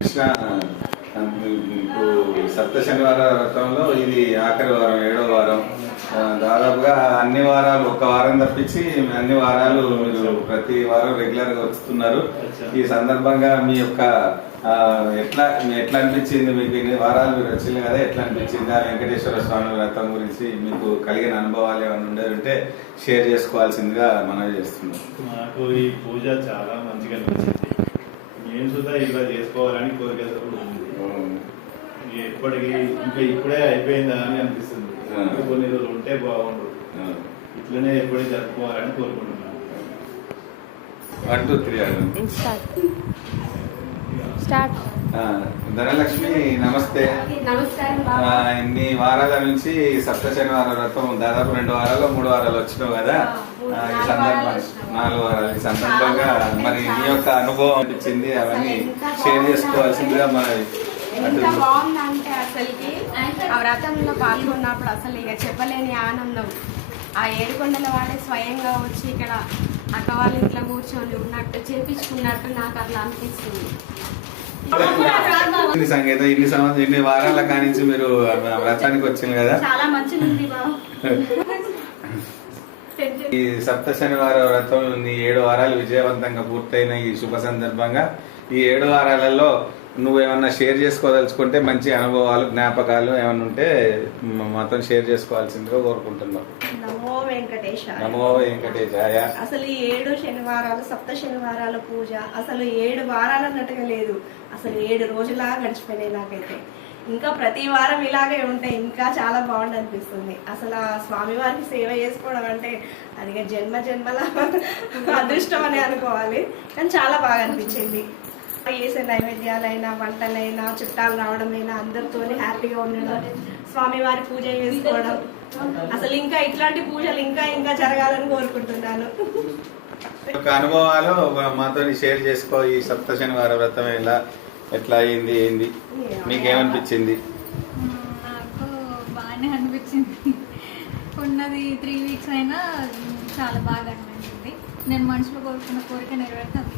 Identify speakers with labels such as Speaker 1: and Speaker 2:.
Speaker 1: కృష్ణ మీకు సప్త శనివార వ్రతంలో ఇది ఆఖరి వారం ఏడో వారం. దాదాపుగా అన్ని వారాలు ఒక వారం తప్పించి అన్ని వారాలు మీరు ప్రతి వారం రెగ్యులర్గా వస్తున్నారు. ఈ సందర్భంగా మీ యొక్క ఎట్లా ఎట్లా అనిపించింది మీకు? ఇన్ని వారాలు మీరు వచ్చింది కదా ఎట్లా అనిపించింది? ఆ వెంకటేశ్వర స్వామి వ్రతం గురించి మీకు కలిగిన అనుభవాలు ఏమైనా ఉండేది ఉంటే షేర్ చేసుకోవాల్సిందిగా మనవి చేస్తున్నాం.
Speaker 2: నాకు ఈ పూజ చాలా మంచిగా అనిపించింది నేను సుధా ఇలా చేసుకోవాలని కోరిక ఉంది ఎప్పటికీ ఇంకా ఇప్పుడే అయిపోయిందా అని అనిపిస్తుంది. ఇంకా కొన్ని రోజులు ఉంటే బాగుండు. ఇట్లనే ఎప్పుడే జరుపుకోవాలని కోరుకుంటున్నాను.
Speaker 1: ధనలక్ష్మి నమస్తే. ఇన్ని వారాల నుంచి సప్త శనివార వ్రతం దాదాపు రెండు వారాలు మూడు వారాలు వచ్చినావు కదా? ఈ సందర్భంగా నాలుగు వారాలు ఈ సందర్భంగా మరి నీ యొక్క అనుభవం అనిపించింది అవన్నీ షేర్ చేసుకోవాల్సిందిగా మరి
Speaker 3: ఎంత బాగుందంటే అసలుకి. ఆ వ్రతంలో పాల్గొన్నప్పుడు అసలు ఇక చెప్పలేని ఆనందం. ఆ ఏడుకొండల వాడే స్వయంగా వచ్చి ఇక్కడ అక్క వాళ్ళ ఇంట్లో కూర్చొని ఉన్నట్టు చేపించుకున్నట్టు నాకు అట్లా అనిపిస్తుంది.
Speaker 1: సంగీతం ఇన్ని సంవత్సరం ఇన్ని వారాల కానించి మీరు వ్రతానికి వచ్చింది కదా?
Speaker 3: చాలా ఉంది
Speaker 1: ఈ సప్త శనివార వ్రతం ఈ ఏడు వారాలు విజయవంతంగా పూర్తయిన ఈ శుభ సందర్భంగా ఈ ఏడు వారాలలో నువ్వేమన్నా షేర్ చేసుకోదలుచుకుంటే మంచి అనుభవాలు జ్ఞాపకాలు ఏమైనా ఉంటే మ- మాతో షేర్ చేసుకోవాల్సిందిగా కోరుకుంటున్నాం.
Speaker 4: నమో వెంకటేశ
Speaker 1: నమో వెంకటేశాయ.
Speaker 4: అసలు ఈ ఏడు శనివారాలు సప్త శనివారాల పూజ అసలు ఏడు వారాలు అన్నట్టుగా లేదు. అసలు ఏడు రోజులా గడిచిపోయినాయి నాకైతే. ఇంకా ప్రతి వారం ఇలాగే ఉంటే ఇంకా చాలా బాగుంది అనిపిస్తుంది అసలు ఆ స్వామివారికి సేవ చేసుకోవడం అంటే అది జన్మ జన్మల అదృష్టం అని అనుకోవాలి. కానీ చాలా బాగా అనిపించింది. చేసే నైవేద్యాలైనా వంటలైనా చుట్టాలు రావడమైనా అందరితోని హ్యాపీగా ఉండడం. స్వామివారి పూజ చేసుకోవడం. అసలు ఇంకా ఇట్లాంటి పూజలు ఇంకా ఇంకా జరగాలని కోరుకుంటున్నాను.
Speaker 1: ఒక అనుభవాలు మాతో షేర్ చేసుకో ఈ సప్త శనివార వ్రతం ఎలా ఎట్లా అయింది ఏంది? మీకేమనిపించింది?
Speaker 5: నాకు బాగానే అనిపించింది. ఉన్నది త్రీ వీక్స్ అయినా చాలా బాగా అనిపించింది. నేను మనసులో కోరుకున్న కోరిక నెరవేరుతుంది.